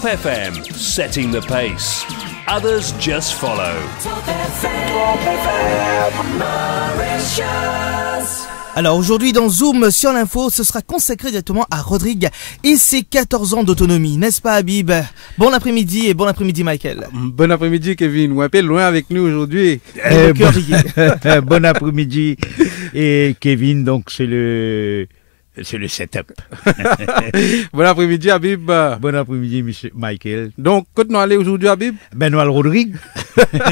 Top FM, setting the pace. Others just follow. Top FM, Mauritius. Alors aujourd'hui dans Zoom sur l'info, ce sera consacré directement à Rodrigue et ses 14 ans d'autonomie, n'est-ce pas Habib? Bon après-midi et bon après-midi Michael. Bon après-midi Kevin, ou un peu loin avec nous aujourd'hui. Bon après-midi et Kevin, donc c'est le setup. Bon après-midi Habib. Bon après-midi monsieur Michael. Donc, quand nous allons aujourd'hui Habib? Ben nous allons Rodrigue,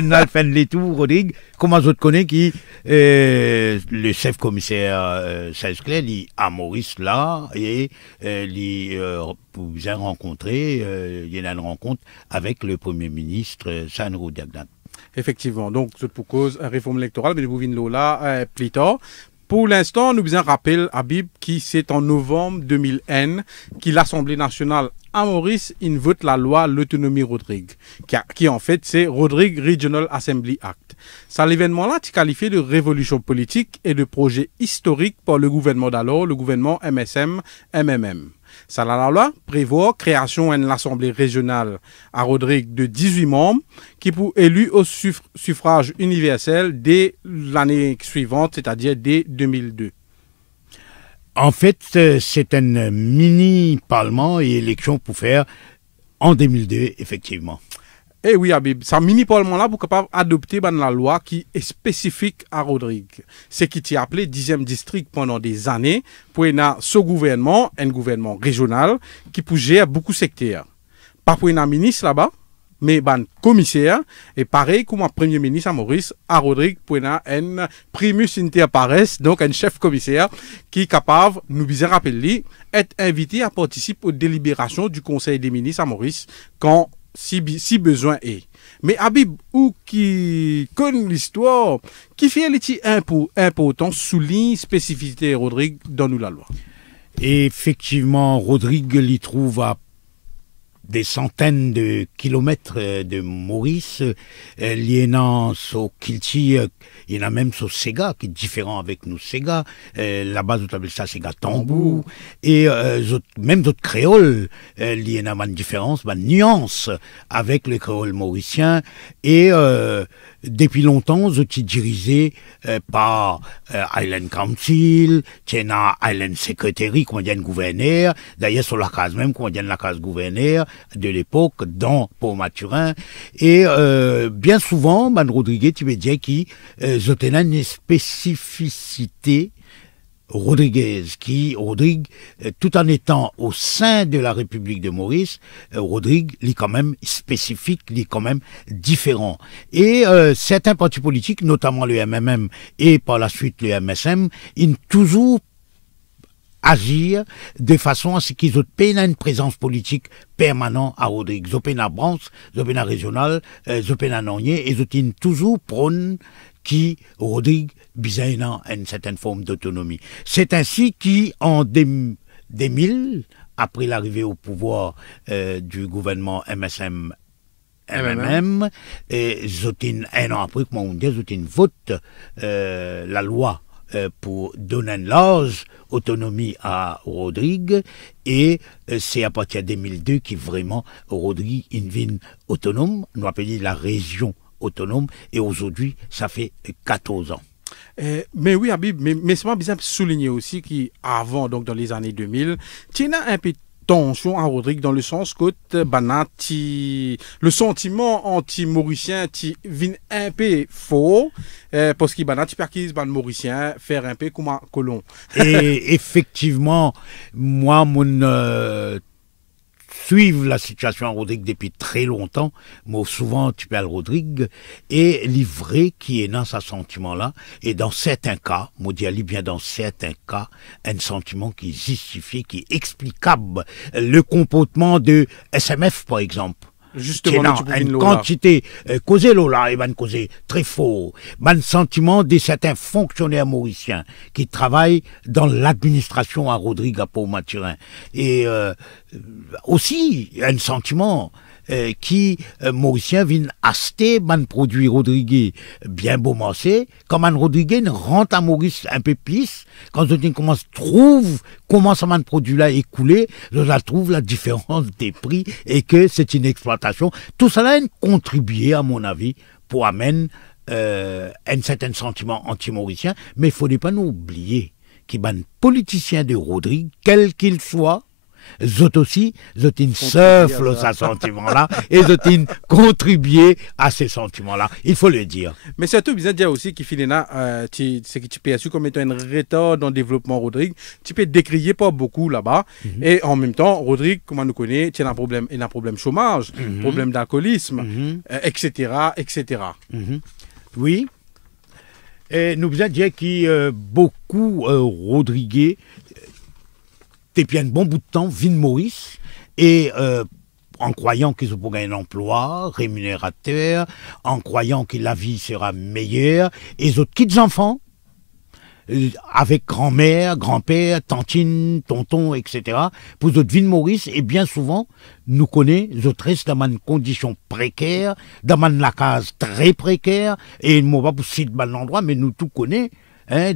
nous allons faire les tours Rodrigue. Comment je te connais qui le chef commissaire Saïs-Clair, il à Maurice là et pour bien rencontrer, il y a une rencontre avec le premier ministre Sanro Diagnan. Effectivement, donc c'est pour cause réforme électorale, mais vous venez là plus tard. Pour l'instant, nous faisons un rappel à Habib qui c'est en novembre 2001 que l'Assemblée nationale à Maurice vote la loi l'autonomie Rodrigue, qui en fait c'est Rodrigue Regional Assembly Act. Ça l'événement là, qui qualifié de révolution politique et de projet historique par le gouvernement d'alors, le gouvernement MSM-MMM. Ça la loi prévoit création d'une assemblée régionale à Rodrigue de 18 membres qui pour élus au suffrage universel dès l'année suivante, c'est-à-dire dès 2002. En fait, c'est un mini-parlement et élection pour faire en 2002, effectivement. Eh oui, Habib, ce mini-parlement-là pour capable adopter la loi qui est spécifique à Rodrigue. C'est qui t'y appelé 10e district pendant des années pour ce gouvernement, un gouvernement régional qui peut gérer beaucoup de secteurs. Pas pour un ministre là-bas, mais un commissaire, et pareil comme un premier ministre à Maurice, à Rodrigue, pour un primus inter pares, donc un chef commissaire qui est capable, nous bien rappeler, être invité à participer aux délibérations du Conseil des ministres à Maurice quand si besoin est. Mais Habib, ou qui connaît l'histoire, qui fait important, souligne spécificité Rodrigue dans nous la loi. Et effectivement, Rodrigue l'y trouve à des centaines de kilomètres de Maurice, liénant au Kilti, il y en a même sur Sega, qui est différent avec nous Sega, là-bas vous appelez ça Sega Tambou, et même d'autres créoles, il y en a une différence, une nuance avec le créole mauricien, et depuis longtemps, je suis dirigé par Island Council, Island Secretary, qu'on dit gouverneur, d'ailleurs sur la case même, qu'on dit la case gouverneur de l'époque, dans Port-Maturin, et bien souvent, Rodriguez, tu veux dire qui a une spécificité Rodrigue, tout en étant au sein de la République de Maurice, Rodrigue, il est quand même spécifique, il est quand même différent. Et certains partis politiques, notamment le MMM et par la suite le MSM, ils ont toujours agir de façon à ce qu'ils aient une présence politique permanente à Rodrigue. Ils ont une branche, ils ont une régionale, ils ont une nonier, et ils ont toujours prône qui Rodrigue bizarrement a une certaine forme d'autonomie. C'est ainsi qu'en 2000, après l'arrivée au pouvoir du gouvernement MSM-MMM, et un an après, comment on dit, ils votent la loi pour donner une large autonomie à Rodrigue, et c'est à partir de 2002 que vraiment Rodrigue devient autonome, nous appelons la région autonome, et aujourd'hui ça fait 14 ans. Mais oui, Habib, mais c'est bien de souligner aussi qu'avant, donc dans les années 2000, il y a un peu de tension à Rodrigue dans le sens que le sentiment anti-mauricien vient un peu fort parce qu'il y a des mauriciens faire un peu comme un colon. Et effectivement, moi, suivre la situation à Rodrigue depuis très longtemps, moi souvent tu parles Rodrigue, et livré qui est dans ce sentiment-là, et dans certains cas, moi dis bien dans certains cas, un sentiment qui est justifié, qui est explicable, le comportement de SMF par exemple. Justement, une quantité causée là et ben causé très fort, un sentiment de certains fonctionnaires mauriciens qui travaillent dans l'administration à Rodrigue à Port-Maturin, et aussi un sentiment qui Mauricien viennent acheter ban produit Rodriguez bien beau massé, comme un Rodriguez rentre à Maurice un peu plus, quand on commence trouve comment ça man produit là écoulé, on trouve la différence des prix et que c'est une exploitation. Tout cela a contribué à mon avis pour amener un certain sentiment anti-mauricien, mais il ne faudrait pas nous oublier qu'il y a un politicien de Rodrigue, quel qu'il soit, zot aussi, zotin souffle ce sentiment-là et zotin contribuer à ces sentiments-là. Il faut le dire. Mais c'est tout bien de dire aussi qu'il finit là, c'est que tu peux assurer comme étant un retard dans le développement Rodrigue. Tu peux décrier pas beaucoup là-bas. Et en même temps, Rodrigue, comme on nous connaît, il a un problème chômage, problème d'alcoolisme, etc., etc. Oui. Et nous avons dit que beaucoup Rodriguez depuis un bon bout de temps, vin Maurice, et en croyant qu'ils auront un emploi rémunérateur, en croyant que la vie sera meilleure, et les autres petits enfants, avec grand-mère, grand-père, tantine, tonton, etc., pour les autres vin Maurice, et bien souvent, nous connaissons, les autres restent dans une condition précaire, dans une case très précaire, et nous ne pas pour citer l'endroit, mais nous tout connaissons.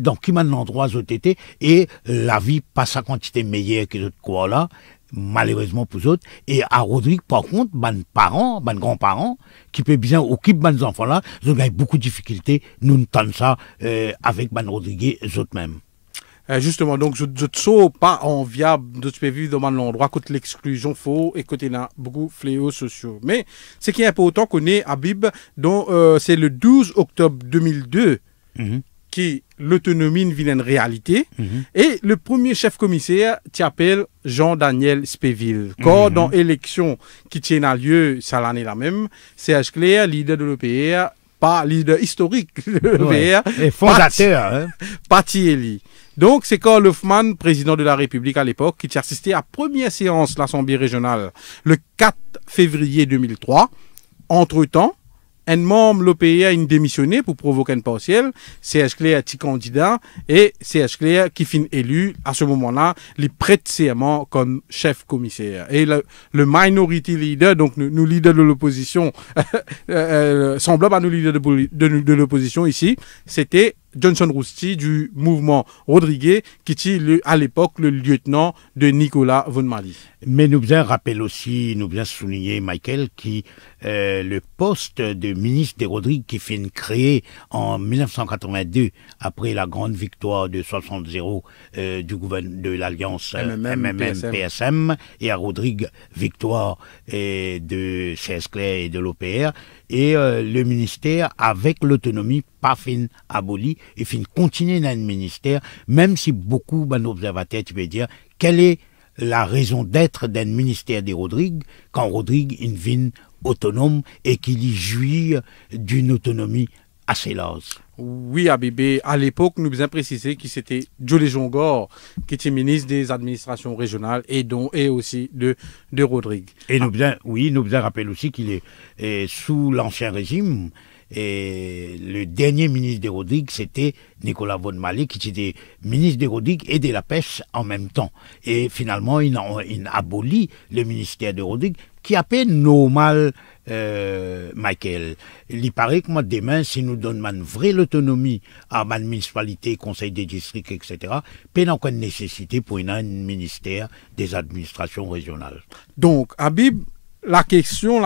Dans qui man l'endroit été et la vie passe à quantité meilleure que d'autres quoi là malheureusement pour eux autres et à Rodrigue par contre ban parents ban grands-parents qui peut bien occuper ban enfants là ils ont beaucoup de difficultés nous entendons ça avec ban Rodrigue eux autres même. Justement, donc je ne sais pas enviable de tu peux vivre dans l'endroit côté l'exclusion faux et côté là beaucoup fléaux sociaux. Mais ce qui est important qu'on est à Bib, dont c'est le 12 octobre 2002 qui l'autonomie vient une réalité. Et le premier chef commissaire t'appelle Jean-Daniel Spéville. Quand dans l'élection qui tient à lieu, ça l'année la même, CH Clair, leader de l'EPR, pas leader historique de l'EPR, et fondateur. Patti Eli. Donc, c'est Karl Hoffmann, président de la République à l'époque, qui a assisté à la première séance de l'Assemblée régionale le 4 février 2003. Entre-temps, un membre de l'OPA a démissionné pour provoquer une partielle. CH Clair est candidat et CH Clair, qui finit élu, à ce moment-là, il prête serment comme chef commissaire. Et le minority leader, donc nous leaders de l'opposition, semblable à nous leaders de l'opposition ici, c'était Johnson Rousty du mouvement Rodriguez, qui était à l'époque le lieutenant de Nicolas Von Mali. Mais nous bien rappelle aussi, nous bien souligner, Michael, qui le poste de ministre des Rodrigues qui fut créé en 1982 après la grande victoire de 60-0 du gouvernement de l'alliance MMM-PSM et à Rodrigue victoire de CH Clair et de l'OPR et le ministère avec l'autonomie pas fin aboli et fin continuer dans le ministère même si beaucoup d'observateurs tu peux dire quelle est la raison d'être d'un ministère des Rodrigues quand Rodrigue une ville autonome et qu'il y jouit d'une autonomie assez large. Oui, Abébé, à l'époque, nous avons précisé que c'était Jolie Jongor qui était ministre des administrations régionales et aussi de Rodrigue. Et nous avons rappelé aussi qu'il est sous l'ancien régime. Et le dernier ministre des Rodrigues, c'était Nicolas Von Mali, qui était ministre des Rodrigues et de la pêche en même temps. Et finalement, il a aboli le ministère des Rodrigues, qui est à peine normal, Michael. Il paraît que moi, demain, si nous donnons une vraie autonomie à ma municipalité, conseil des districts, etc., il n'y a aucune nécessité pour un ministère des administrations régionales. Donc, Habib, la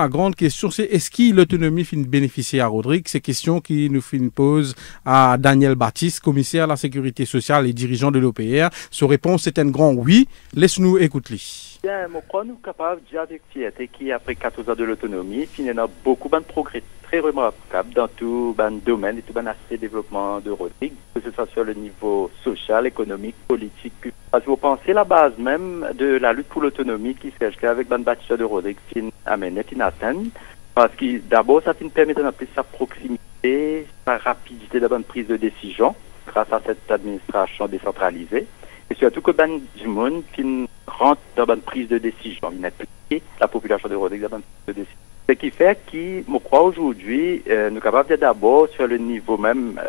grande question, c'est est-ce que l'autonomie finit bénéficier à Rodrigue? C'est question qui nous pose à Daniel Baptiste, commissaire à la sécurité sociale et dirigeant de l'OPR. Sa réponse est un grand oui. Laisse-nous écouter. Bien, je crois que nous sommes capables de dire avec fierté qu'après 14 ans de l'autonomie, il y a beaucoup de progrès très remarquables dans tout le domaine et tout l'aspect développement de Rodrigue, que ce soit sur le niveau social, économique, politique. Parce que vous pensez la base même de la lutte pour l'autonomie qui s'est acheté avec le bâtiment de Rodrigue, qui amène une atteinte. Parce que d'abord, ça permet de plus sa proximité, sa rapidité de bonne prise de décision grâce à cette administration décentralisée. Et surtout que du monde qui rentre dans une prise de décision, il impliqué la population de Rodrigue dans une prise de décision. Ce qui fait que, je crois aujourd'hui, nous sommes capables de d'abord sur le niveau même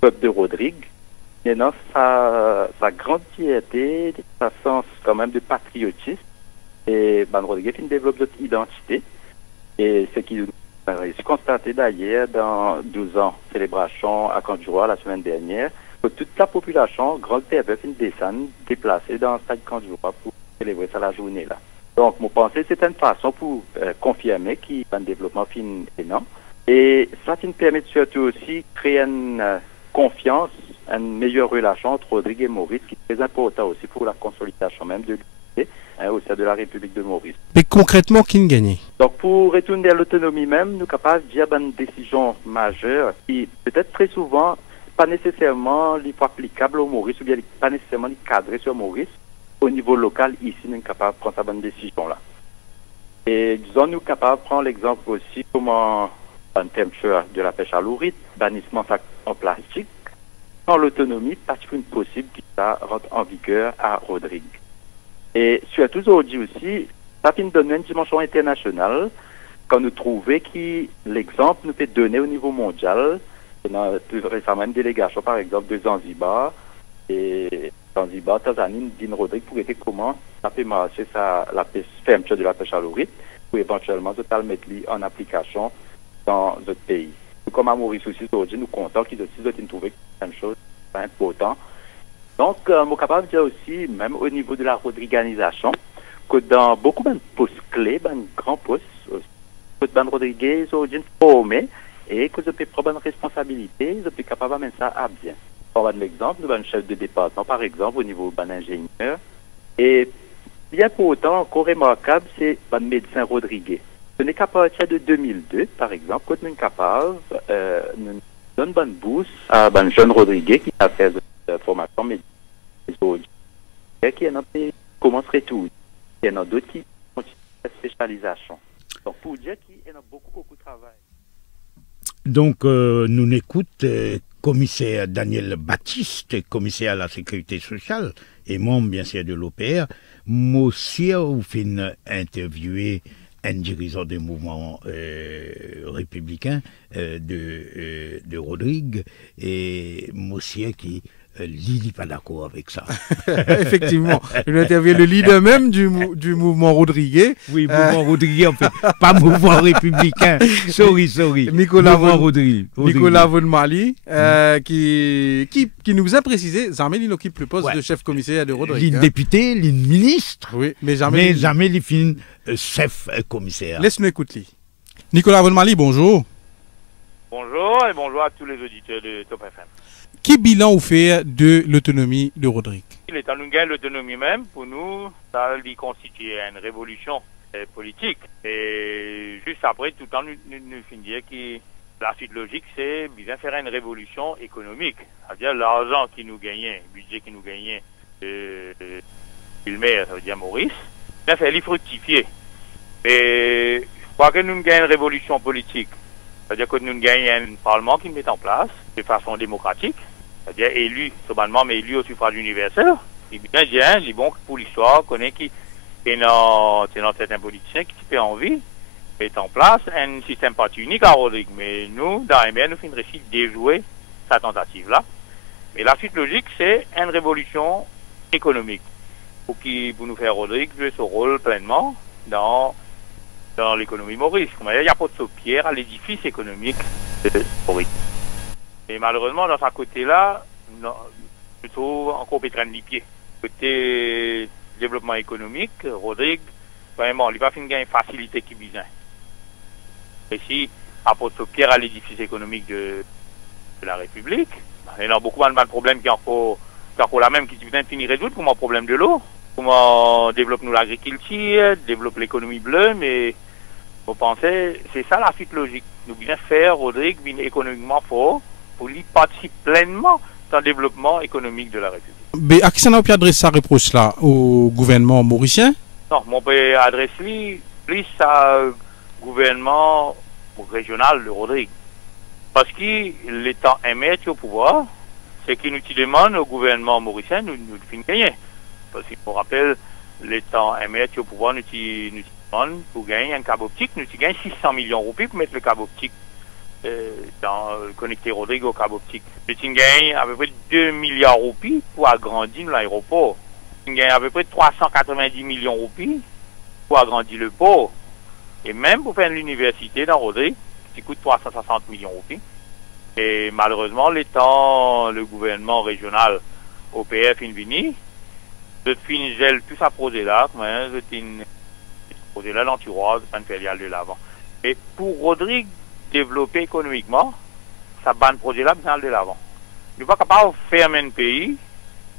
peuple de Rodrigue, maintenant sa grande fierté, sa sens quand même de patriotisme, Et Ben Rodriguez développe notre identité. Et ce qui a constaté d'ailleurs dans 12 ans célébration à Kandjoura la semaine dernière, que toute la population, grande TV, une descendre déplacée dans le stade Kandjoura pour célébrer ça la journée là. Donc, mon pensée, c'est une façon pour confirmer qu'il y a un développement fin énorme. Et ça nous permet surtout aussi de créer une confiance, une meilleure relation entre Rodrigue et Maurice, qui est très important aussi pour la consolidation même de l'unité au sein de la République de Maurice. Mais concrètement, qui gagne? Donc, pour retourner à l'autonomie même, nous sommes capables de dire une décision majeure qui, peut-être très souvent, pas nécessairement applicable au Maurice, ou bien pas nécessairement cadré sur Maurice. Au niveau local, ici, nous sommes capables de prendre cette bonne décision-là. Et disons, nous sommes capables de prendre l'exemple aussi comme un temperature de la pêche à l'ourite, bannissement en plastique, sans l'autonomie, pas possible que ça rentre en vigueur à Rodrigue. Et surtout aujourd'hui aussi, ça nous donne une dimension internationale quand nous trouvons que l'exemple nous peut donner au niveau mondial. On a récemment une délégation, par exemple, de Zanzibar. Et Zanzibar, Tanzanie, dit Rodrigue pour être comment ça peut marcher la fermeture de la pêche à l'ourite pour éventuellement totalement mettre en application dans notre pays. Comme à Maurice aussi, aujourd'hui, nous comptons qu'ils ont trouvé une chose importante. Donc, je suis capable de dire aussi, même au niveau de la rodriguanisation, que dans beaucoup de postes clés, de grands postes, que Ben Rodriguez aujourd'hui formé et que je peux prendre une responsabilité, je suis capable de mettre ça à bien. Pour un exemple, nous avons un chef de département, par exemple, au niveau d'un ingénieur. Et bien pour autant, encore remarquable, c'est le médecin Rodriguez. Ce n'est qu'à partir de 2002, par exemple, quand nous sommes capables, nous donnons une bonne bourse à un jeune Rodriguez qui a fait de formation médicale qui commencerait tout. Il y en a d'autres qui continuent la spécialisation. Donc, pour dire qu'il y a beaucoup de travail. Donc, nous n'écoute commissaire Daniel Baptiste, commissaire à la sécurité sociale et membre, bien sûr, de l'OPR. Moi aussi, vous faites interviewer un dirigeant du mouvement républicain de Rodrigue et moi aussi qui n'est pas d'accord avec ça. Effectivement, il a interviewé le leader même du mouvement Rodriguez. Oui, mouvement Rodriguez, en fait, pas mouvement républicain. Sorry. Nicolas Rodriguez. Nicolas Vonmali, qui nous a précisé, jamais il occupe le poste de chef commissaire de Rodrigue. Il député, il ministre, oui, mais jamais il finit chef commissaire. Laisse-nous écouter. Nicolas Vonmali, bonjour. Bonjour et bonjour à tous les auditeurs de Top FM. Quel bilan vous fait de l'autonomie de Rodrigue? L'État nous gagne l'autonomie même. Pour nous, ça lui constitue une révolution politique. Et juste après, tout le temps, nous finissons que la suite logique, c'est bien faire une révolution économique. C'est-à-dire l'argent qui nous gagnait, le budget qui nous gagnait, le maire, ça veut dire Maurice, bien faire les fructifier. Et je crois que nous gagnons une révolution politique. C'est-à-dire que nous gagnons un parlement qui met en place de façon démocratique, c'est-à-dire élu, soudainement, mais élu au suffrage universel. Il bien dit, il est bon pour l'histoire, connaît qui est dans certains politiciens qui ont envie de mettre en place un système parti unique à Rodrigue. Mais nous, dans MR, nous finissons de déjouer cette tentative-là. Mais la suite logique, c'est une révolution économique pour nous faire Rodrigue jouer ce rôle pleinement dans l'économie Maurice. Il n'y a pas de pierre à l'édifice économique de Maurice. Et malheureusement, dans ce côté-là, plutôt encore pétrin de pieds. Côté développement économique, Rodrigue, vraiment, il va faire une facilité qui besoin. Et si apporte pierre à l'édifice économique de la République, il y a beaucoup de problèmes qui sont encore la même, qui viennent finir résoudre, comme le problème de l'eau, comment développer l'agriculture, développer l'économie bleue, mais vous pensez, c'est ça la suite logique. Nous devons faire Rodrigue économiquement fort pour lui participer pleinement dans le développement économique de la République. Mais à qui ça n'a pas adressé sa reproche là au gouvernement mauricien? Non, mon peut adresser plus au gouvernement régional de Rodrigue. Parce que l'État émet au pouvoir, c'est qu'il nous demande au gouvernement mauricien nous finir gagner. Parce qu'il me rappelle, l'État émet au pouvoir nous demande pour gagner un câble optique, nous gagnons 600 millions de roupies pour mettre le câble optique connecter Rodrigue au câble optique. Nous gagnons à peu près 2 milliards de roupies pour agrandir l'aéroport. Nous gagnons à peu près 390 millions de roupies pour agrandir le port, et même pour faire l'université dans Rodrigue, qui coûte 360 millions de roupies. Et malheureusement, le gouvernement régional OPF Invini, de fin gèle tout ça projet là, mais projet là l'entourage, pas de faire aller de l'avant. Et pour Rodrigue développer économiquement, ça ban projet là bien aller de l'avant. Nous ne sommes pas capables de fermer un pays,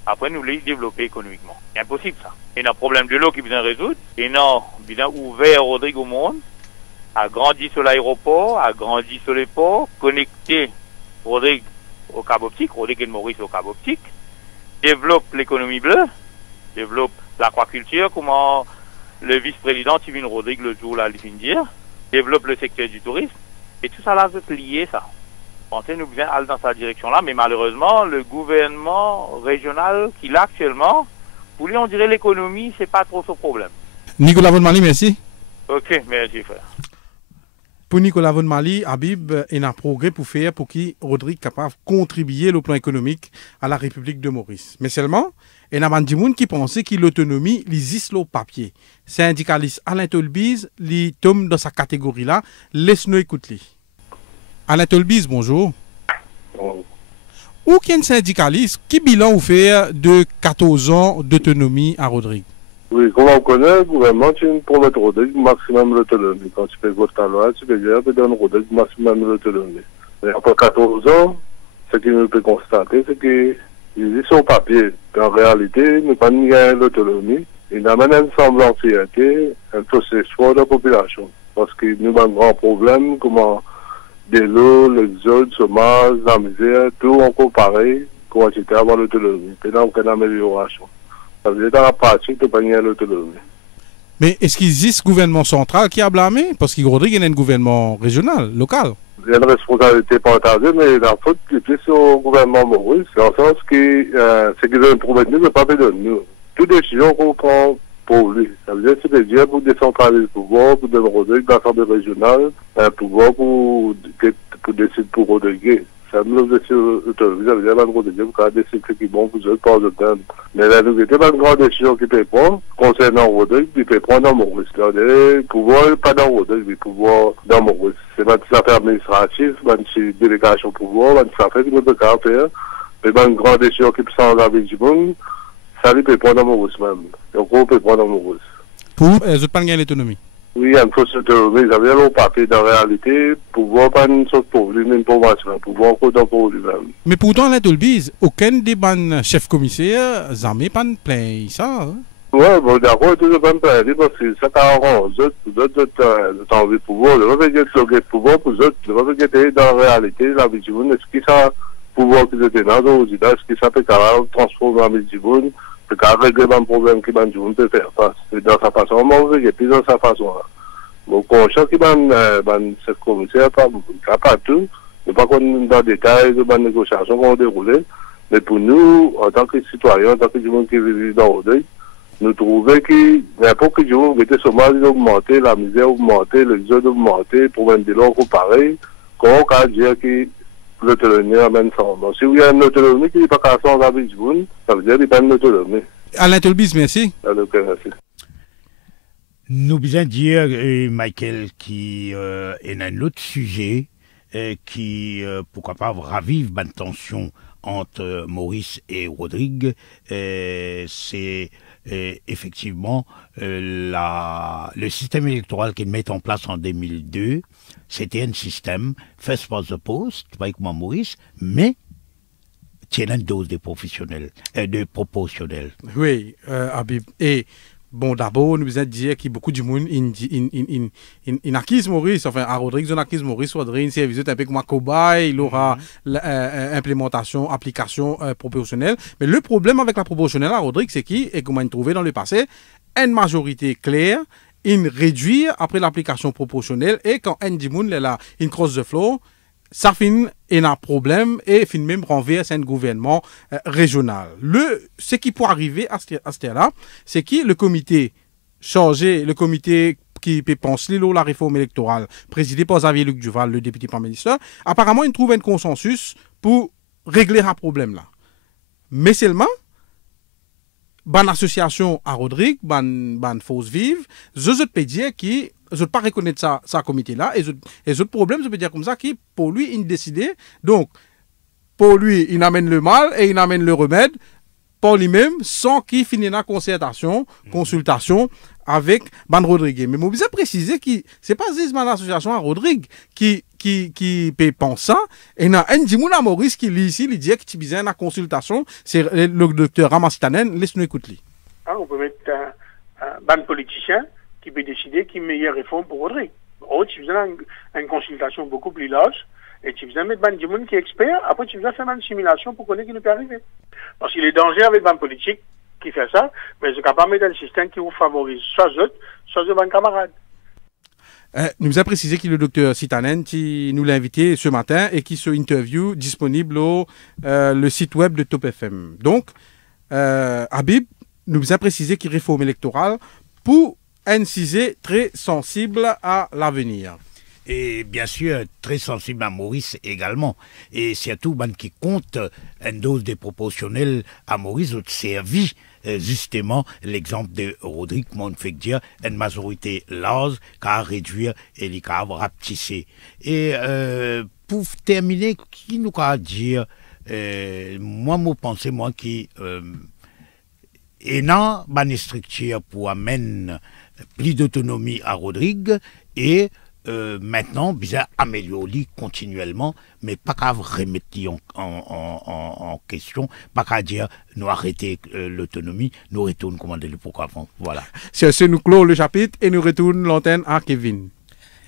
après nous les développer économiquement. C'est impossible ça. Il y a un problème de l'eau qui vient résoudre, et non, bien ouvert Rodrigue au monde, agrandir sur l'aéroport, agrandir sur les ports, connecter Rodrigue au câble optique, Rodrigue et Maurice au câble optique, développe l'économie bleue, développe l'aquaculture, comment le vice-président Tivin Rodrigue le jour là, il vient dire, développe le secteur du tourisme, et tout ça là, c'est lié ça. Pensez nous bien aller dans cette direction-là, mais malheureusement, le gouvernement régional qu'il a actuellement, pour lui on dirait l'économie, c'est pas trop son problème. Nicolas Vonmali, merci. Ok, merci frère. Pour Nicolas Vonmali, Habib, il y a un progrès pour faire pour qu'il Rodrigue capable de contribuer au plan économique à la République de Maurice. Mais seulement, il y a des gens qui pensaient que l'autonomie, l'existe au papier. Syndicaliste Alain Tolbiz, il tombe dans sa catégorie-là. Laisse-nous écouter. Alain Tolbiz, bonjour. Bonjour. Ou qu'un syndicaliste, qui bilan vous fait de 14 ans d'autonomie à Rodrigue? Oui, comme on connaît, le gouvernement, tu pour mettre Rodrigue maximum l'autonomie. Quand tu fais voter ta loi, tu peux dire que tu donnes Rodrigue maximum l'autonomie. Et après 14 ans, ce qu'on peut constater, c'est qu'il est sur papier. En réalité, nous pas gagné l'autonomie. Il amène un semblant de fierté, un faux espoir de la population. Parce que nous avons un grand problème, comment de l'eau, l'exode, le chômage, la misère, tout encore pareil, comment c'était avant l'autonomie. Et donc, il y a une amélioration. Ça veut dire dans la pratique, tu n'as pas gagné l'autonomie. Mais est-ce qu'il existe un gouvernement central qui a blâmé? Parce qu'il y a un gouvernement régional, local. Il y a une responsabilité partagée, mais la faute est plus au gouvernement Maurice, dans le sens que ce qu'il veut prouver de nous, ne pas de nous. Toute décision qu'on prend pour lui. Ça veut dire que c'est dire pour décentraliser le pouvoir, pour donner Rodrigue l'Assemblée régionale, un pouvoir pour décider pour Rodrigue. Ça veut dire que Rodrigue pour décider ce qui est bon pour eux, pas de temps. Mais là, nous avons une grande décision qui peut prendre concernant Rodrigue, qui peut prendre dans Maurice. Le pouvoir, pas dans Rodrigue, le pouvoir dans Maurice. C'est pas une affaire administrative, pas une délégation au pouvoir, pas une affaire qui ne peut pas faire. Mais une grande décision qui peut s'engager du monde. Ça lui peut prendre dans Maurice même. Donc on peut prendre dans Maurice. Pour vous, vous pas gagné l'autonomie? Oui, il y a une fausse autonomie. Ça veut dire au papier, dans la réalité, pouvoir pas une sorte pour lui, mais une formation, pouvoir encore dans pour lui-même. Mais pourtant, Alain Tolbiz, aucun des chefs commissaires jamais pas de plaint ça. Hein? Oui, bon, d'accord, toujours pas de plaint, parce que ça t'arrange. Les autres, t'as envie de pouvoir. Le fait que tu pouvoir pour les autres, le fait que tu es dans la réalité, la vie du monde, est-ce que ça pouvoir qu'ils étaient dans le est-ce que ça peut transformer la vie du monde? C'est qu'à régler un problème qui peut faire face. C'est dans sa façon, on veut plus dans sa façon. Donc, on cherche qui cette commissaire, pas tout, mais pas qu'on dans le détail de la négociation qu'on a déroulée. Mais pour nous, en tant que citoyens, en tant que gens qui vivent dans Rodrigue, nous trouvons que n'importe quel jour, le chômage a augmenté, la misère a augmenté, l'exode a augmenté, pour même des lois pareil, qu'on peut dire que l'autonomie amène ça. Donc, si il y a une autonomie qui n'est pas cassée en avec du monde, ça veut dire qu'il n'y a pas une autonomie. Alain Tolbiz, merci. Alors, merci. Nous besoin dire, Michael, qui est un autre sujet qui, pourquoi pas, ravive une tension entre Maurice et Rodrigue. C'est effectivement le système électoral qu'ils mettent en place en 2002. C'était un système first past the post, pas comme Maurice, mais tiene une dose de professionnels, de proportionnels. Oui, Habib. Et bon, d'abord, nous besoin dire qu'il y a beaucoup de monde in acquise Maurice, enfin, à Rodrigue, on acquise Maurice, Rodrigue, c'est visite un peu comme un cobaye, il aura implémentation, application proportionnelle. Mais le problème avec la proportionnelle à Rodrigue, c'est qu'il, et comme on a trouvé dans le passé, une majorité claire, une réduire après l'application proportionnelle, et quand un dimoun est là, une cross the floor, ça finit un problème et finit même renverse un gouvernement régional. Ce qui peut arriver à ce là c'est que le comité chargé, le comité qui pense la réforme électorale, présidé par Xavier Luc Duval, le député par ministre, apparemment, il trouve un consensus pour régler ce problème-là. Mais seulement, ban association à Rodrigue, ban Force Vive, je peux dire qui je pas reconnaître ça comité là et autres problèmes je peux dire comme ça qui pour lui il décidé donc pour lui il amène le mal et il amène le remède pour lui-même sans qu'il finisse la concertation consultation avec ban Rodrigue. Mais je veux préciser que c'est pas juste ban association à Rodrigue qui peut penser ça et na un dimoun à Maurice qui lit ici il dit que tu besoin la consultation c'est le docteur Ramastanen laisse-nous écouter. On peut mettre un ban politicien qui peut décider qui est meilleure réforme pour Rodrigue. Oh, tu faisais une consultation beaucoup plus large et tu faisais mettre ban du monde qui est expert, après tu faisais faire une simulation pour connaître qui ne peut arriver. Parce qu'il est danger avec ban politique qui fait ça, mais je ne peux pas mettre un système qui vous favorise soit autres, soit ban camarades. Nous a précisé que le docteur Sitanen qui nous l'a invité ce matin et qui se interview disponible au le site web de Top FM. Donc, Habib nous a précisé qu'il réforme électorale pour un sujet très sensible à l'avenir. Et bien sûr, très sensible à Maurice également. Et surtout, qui compte une dose déproportionnelle à Maurice, servi justement l'exemple de Rodrigue, mon fait dire, une majorité large qui a réduire et qui a rapetissé. Et pour terminer, qui nous a dire, moi, je pense, moi, qui est dans une structure pour amener plus d'autonomie à Rodrigue et maintenant, bien améliorer continuellement, mais pas qu'à remettre en question, pas qu'à dire nous arrêter l'autonomie, nous retournons commander le pourquoi avant. Voilà. C'est nous clôt le chapitre et nous retournons l'antenne à Kevin.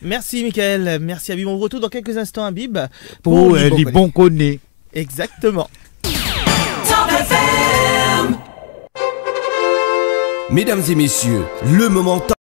Merci Michael, merci Habib. On vous retrouve dans quelques instants Habib pour les bons connais. Exactement. Mesdames et messieurs, le moment